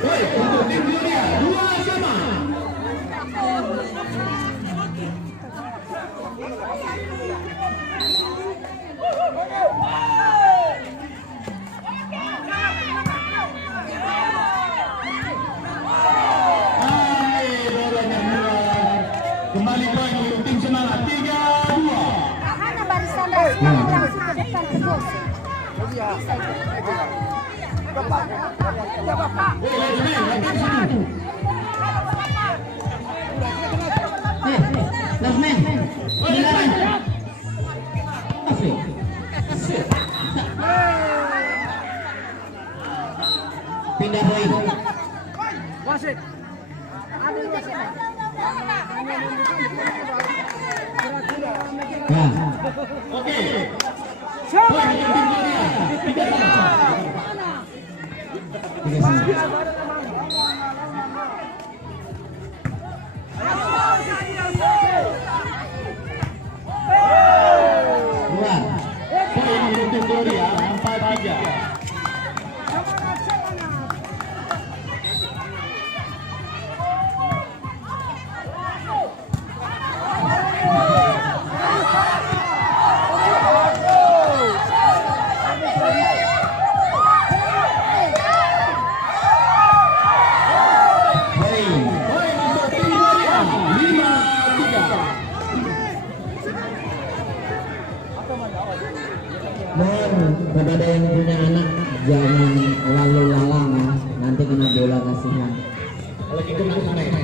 Baik, untuk tim Gloria, 2 sama. Kembali poin untuk tim Semangat 3-2. Hana barisan langsung ke depan ke bos. Pindah poin. Wasit. Ya. Oke. Poin untuk tim Gloria 3-sama. Tiga sama. Keluar. Poin untuk tim Gloria 4-3. Poin untuk tim Gloria 5-3. Mohon kepada yang punya anak jangan lalu lalang ya, nanti kena bola kasihan. Kalau gitu masuk sana ya.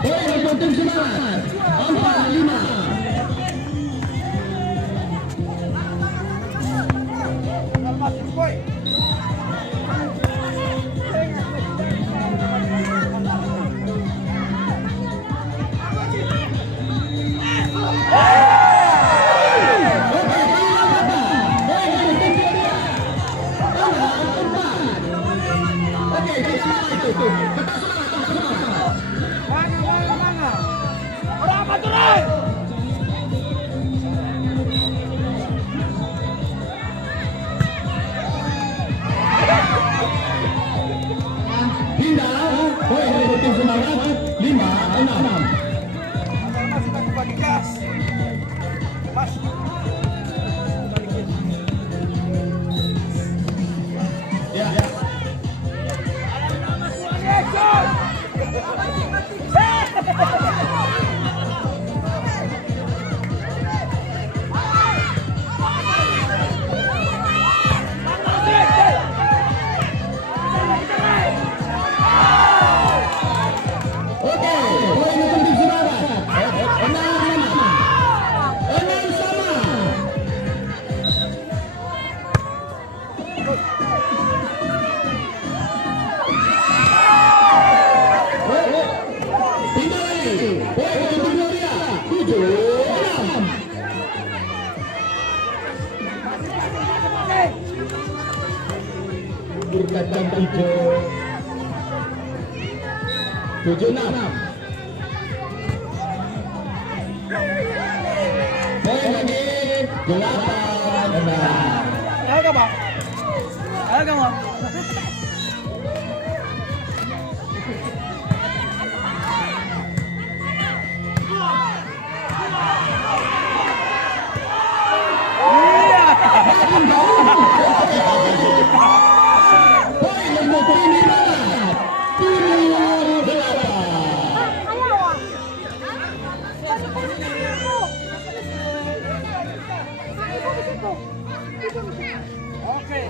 Poin untuk tim Semangat 4-5. Pindah, poin untuk tim Semangat 5-6. Ya. Oke, poin untuk tim Semangat 6-5. 6 sama. Pindah lagi. Poin untuk tim Gloria 7-6. Mundur kacang hijau 7-6. Poin lagi 8-6. Ayo Bang. Ayo kamu. Poin untuk tim Semangat 7-8. Oke.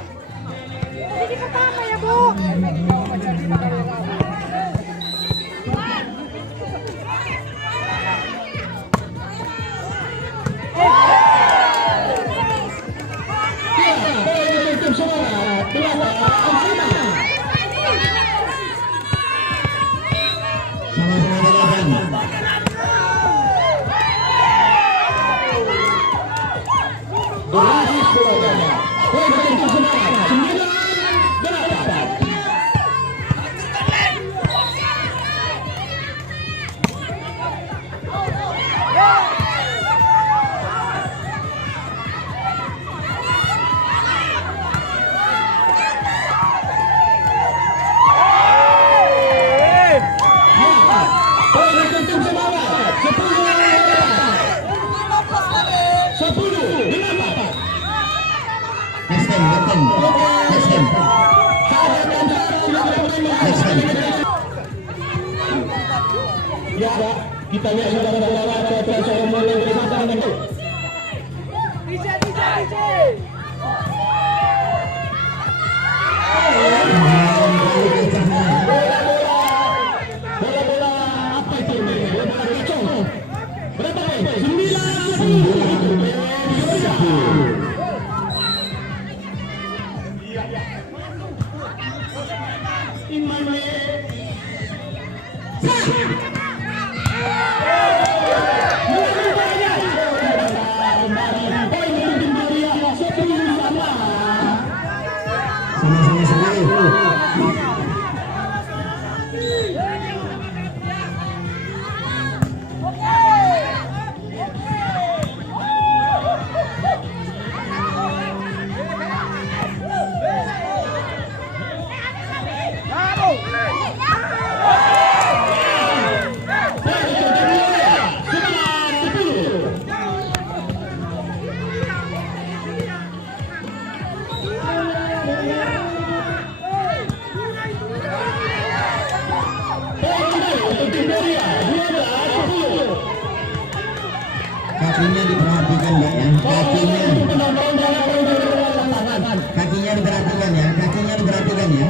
Jadi pertama ya, Bu. Poin untuk tim Semangat 8-5. Sama-sama Durasi bola. Poin untuk tim Semangat 9-8. Kita lihat saudara-saudara siapa yang mulai bersama dengan DJ. bola apa itu? Bola kacau. Berapa? 9. Immanuel. Sama-sama sekali. Kakinya diperhatikan Mbak ya, kakinya diperhatikan ya, kakinya diperhatikan ya.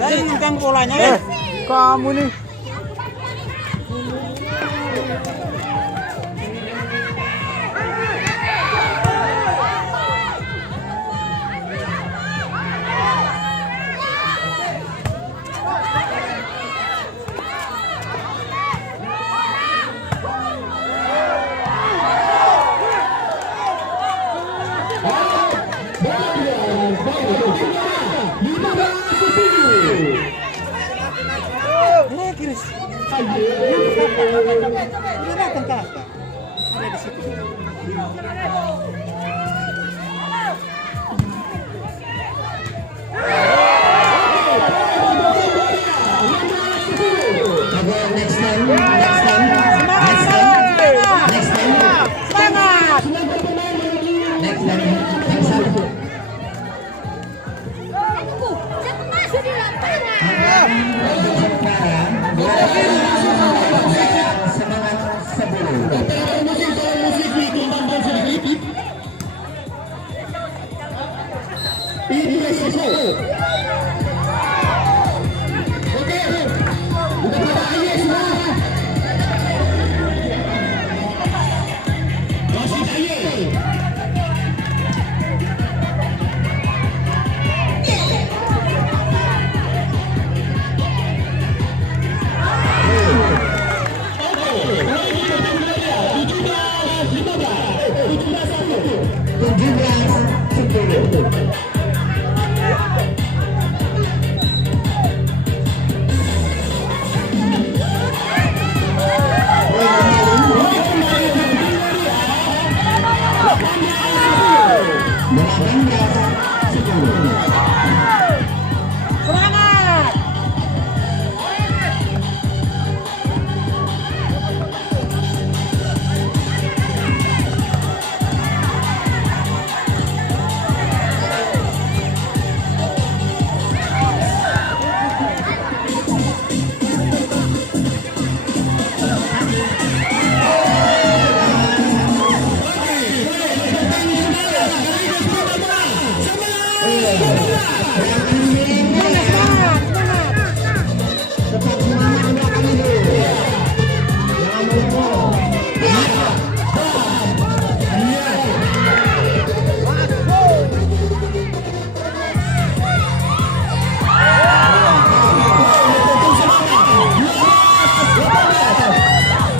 Lain kan bolanya. Kamu nih.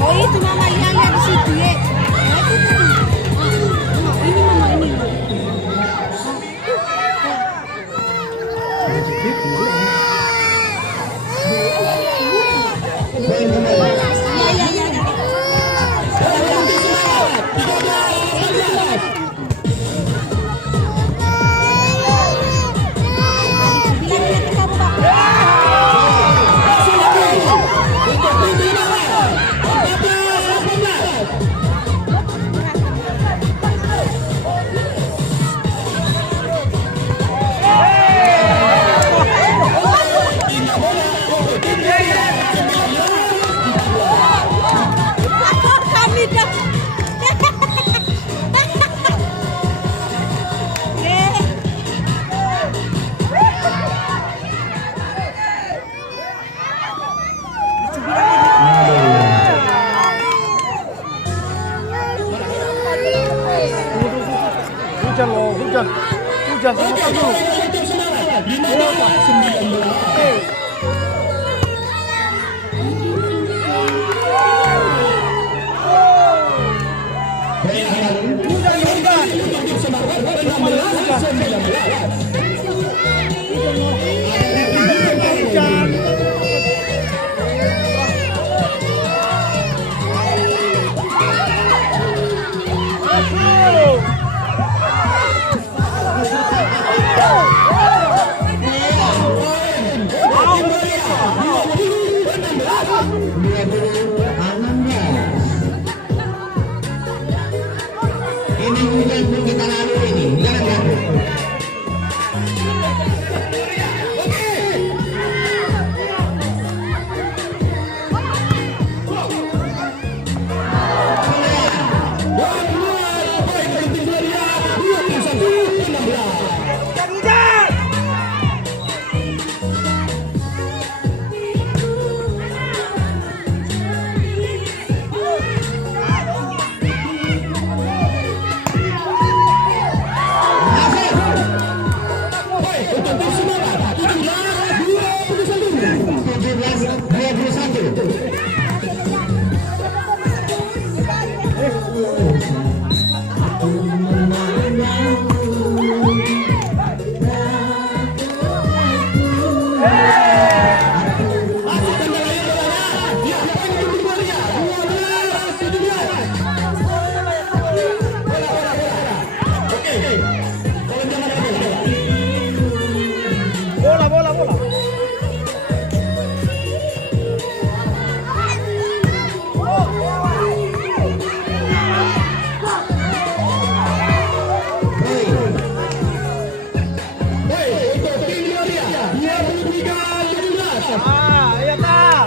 Oh itu mama yang lihat di situ ya. Oh, itu tuh. Ini mama ini. Ya ya ya. Bilang lihat kamu Pak. Kami dah. Hujan loh, hujan. Hujan sama dulu. Ini hujan kita lalu ini, jangan ragu. Bola, bola, bola. Ah, iya tak.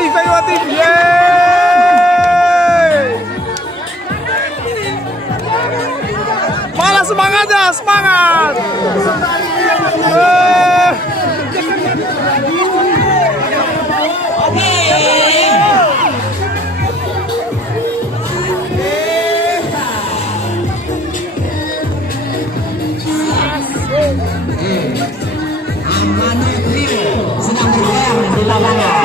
Valuatif, yeay! Malah semangatnya, semangat! Sedang bergoyang di lapangan.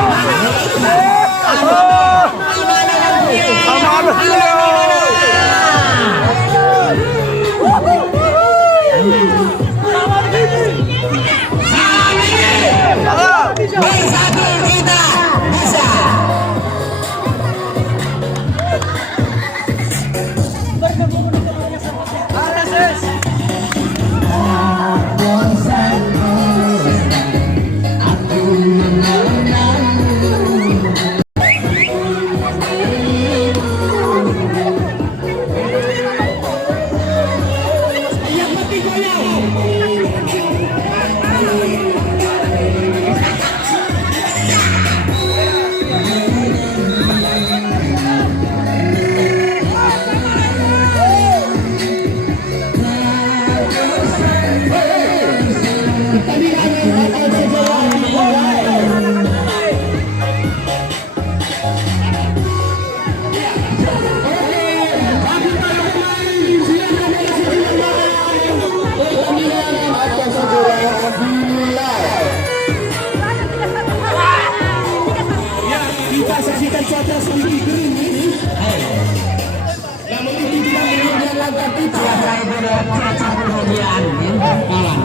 cuaca kebahagiaan ya kawan.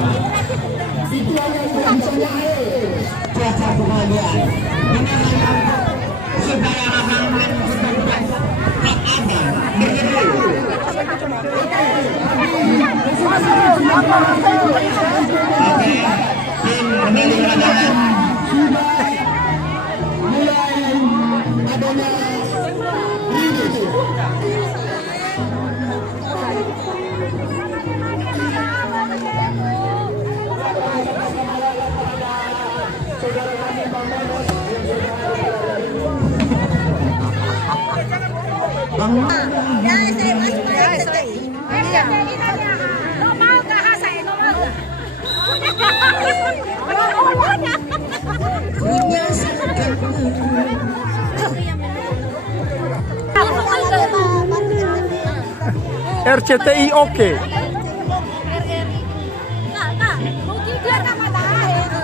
Cuaca kebahagiaan. Supaya anak-anak tak ada bergerak. Oke, tim kembali ke lapangan. RCTI oke.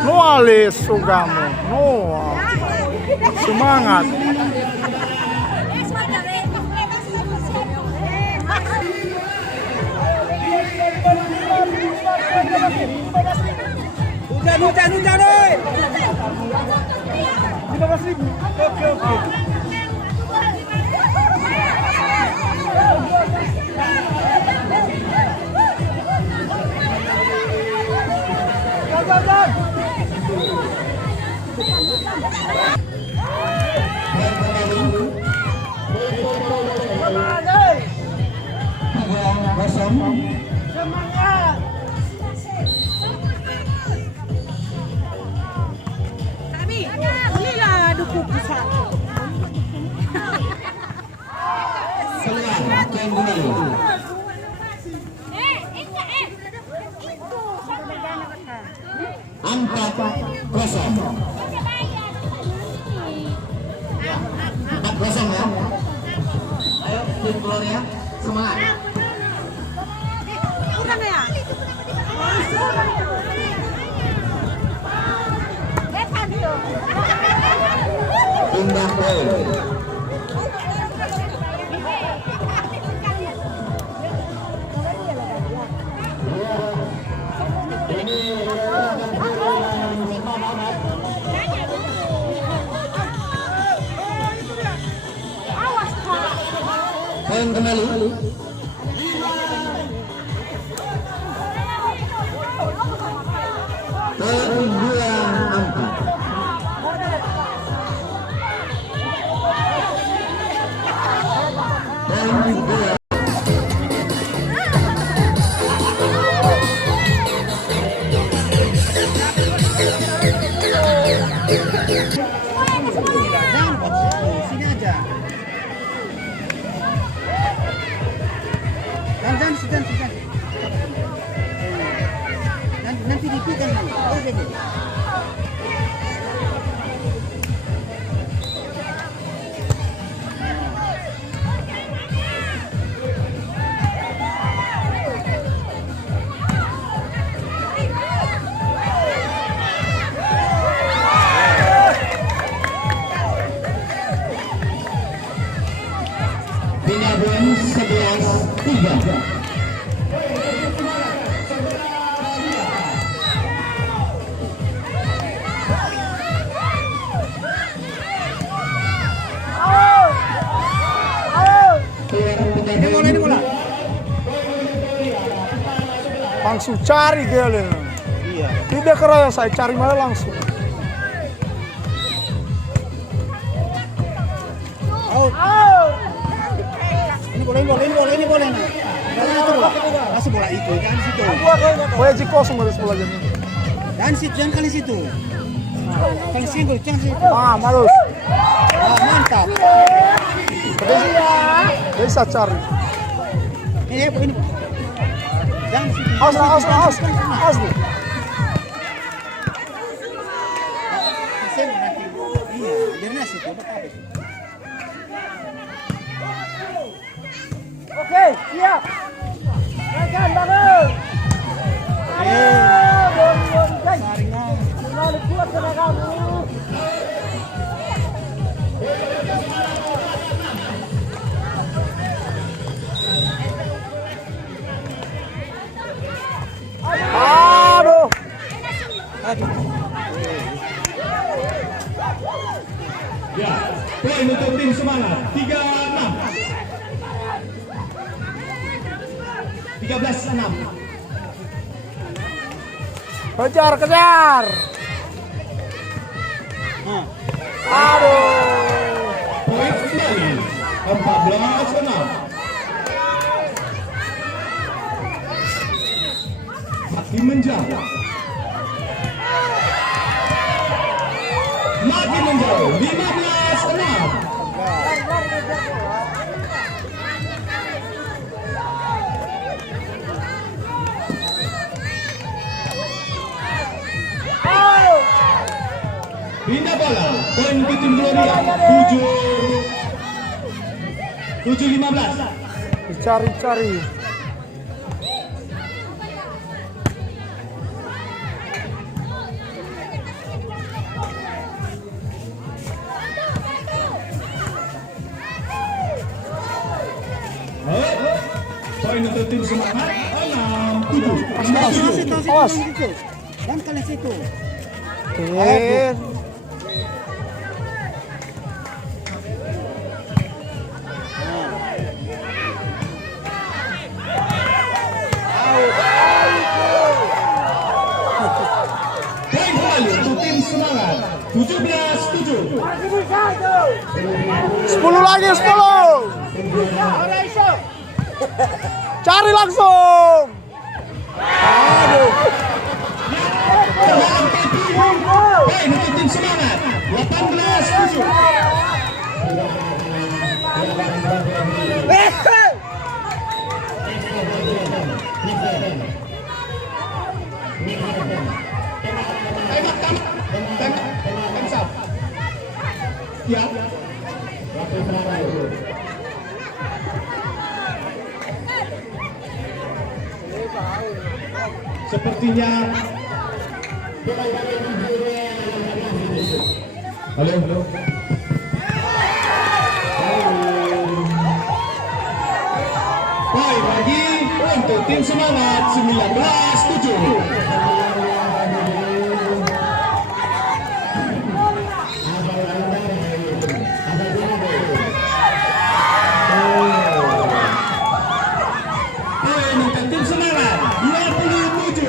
No alis sugamo. No. Semangat. Hujan oi. 15.000. Oke. Semangat. Kami, inilah dukung kita. Empat kosong ya. Ayo tim Gloria semangat. Kurang ya? Indah poin. Poin kembali. Poin 2-4. Poin 2. Sini aja. Dan. Nanti dipegang nih. Oh, jadi. Binabun 11-3. Ini bola. Langsung cari dia. Iya. Tidak kerja saya cari malah langsung. Out. Ini bola. Kasih bola itu kan situ. Wajib kosong dari sebelah jadi. Dan situ jangan kali situ. Kali singgul jangan situ. Malus. Mantap. Bisa cari. Ini. Jangan situ. Awas. Singgul nanti. Iya, biarnya situ. Oke, siap. Rekan bangun. Saringan. Balik kuat tenagamu. Ya, poin untuk tim semangat 36. 13-6. Kejar, kejar. Aduh. Poin kembali 14-6. Makin menjauh. Makin menjauh 15-6. Pindah bola, poin untuk tim Gloria 7-15. Dicari-cari. Poin untuk tim semangat 6-7. Awas. Dan kali situ. Tin. Poin kembali untuk tim semangat 17-7. 10 lagi, 10. Cari langsung. Aduh. Poin untuk tim semangat 18-7. Ya. Sepertinya halo. Poin lagi untuk tim semangat 19-7. Poin untuk tim semangat 27.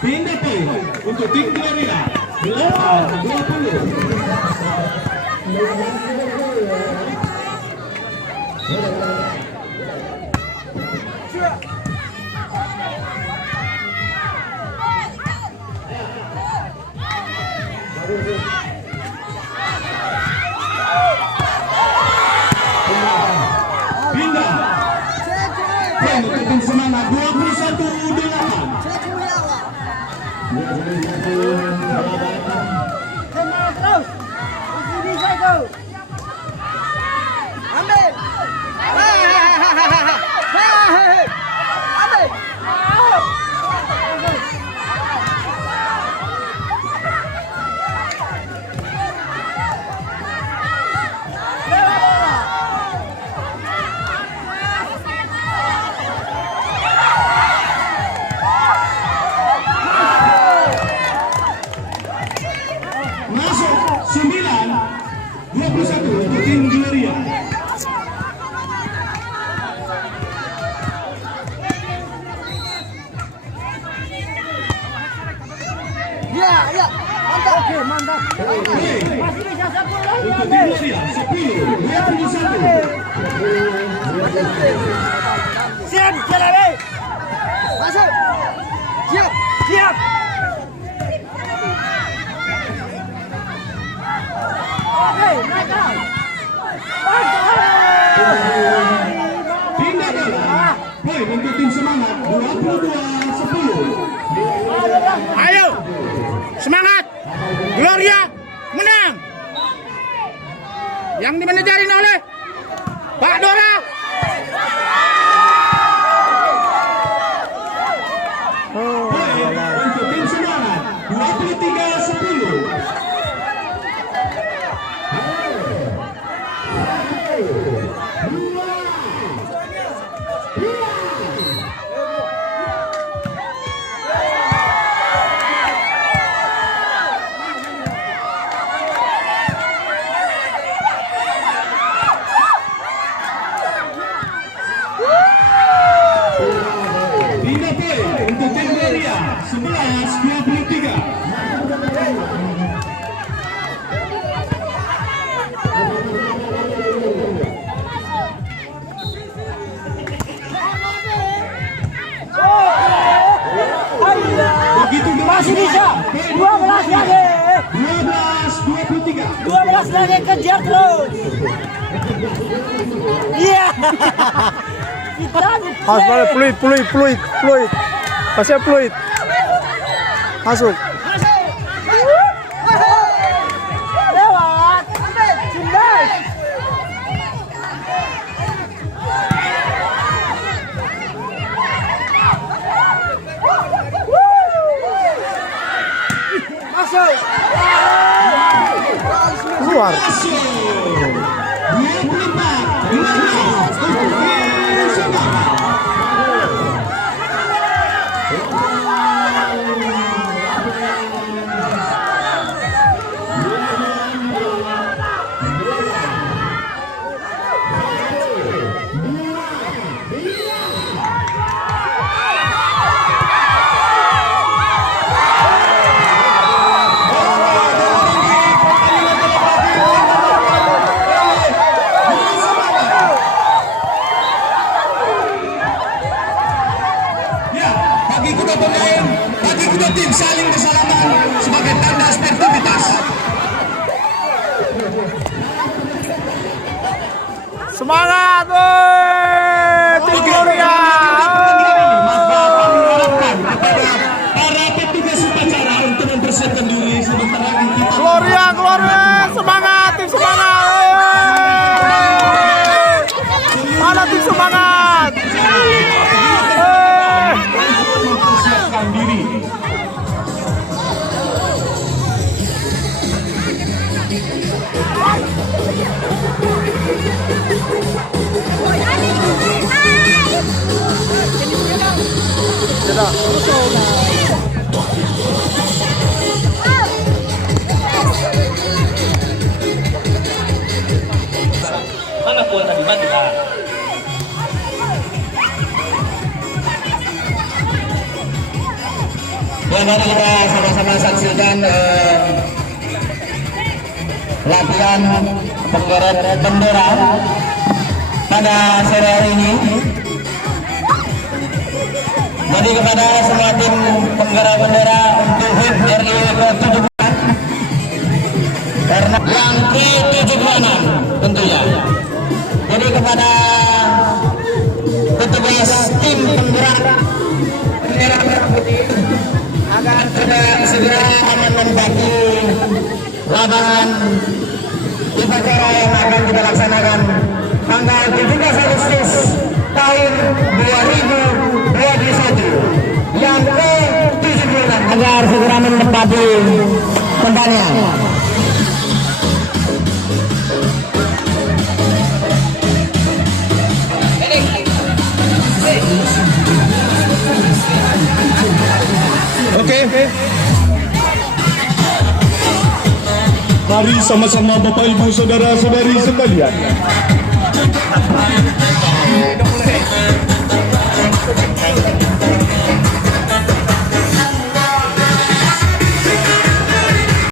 Pindah poin untuk tim Gloria 8-20. Pindah poin untuk tim semangat 21-8. Terus. Ini saya. Ambil. Ambil. Masuk 9-21 untuk tim Gloria. Ya, ya. Mantap. Oke, mantap. Masih bisa 10 lagi. Untuk tim Gloria 10-21. Siap, siap. Masuk. Siap, siap. Oke, mantap. Pindah bola. Poin untuk tim semangat 22-10. Ayo, semangat. Gloria menang. Yang dimenejarin oleh Pak Dora. Poin untuk tim semangat 23-10. lagi kejar terus. Iya. Kita Harus balik, fluid. Kasih fluid. Masuk. lewat. Sindai. Masuk. Keluar. 2 tim saling bersalaman sebagai tanda sportivitas. Semangat, Tim Gloria. Maka kami harapkan kepada para petugas upacara untuk mempersiapkan diri sebentar lagi kita. Gloria, semangat, tim semangat. Mana tim semangat? Mempersiapkan diri. Mana pun tadi mati lah. Ya, mari kita sama-sama saksikan latihan penggeret bendera pada sore hari ini. Jadi kepada semua tim penggerak bendera untuk HUT RI ke-76 karena yang ke-76 tentunya. Jadi kepada petugas tim penggerak bendera merah putih agar segera menempati lapangan upacara yang akan kita laksanakan tanggal 17 Agustus tahun 2021 yang ke-76 agar segera menempati tempatnya. Oke. Mari sama-sama Bapak Ibu Saudara-saudari sekalian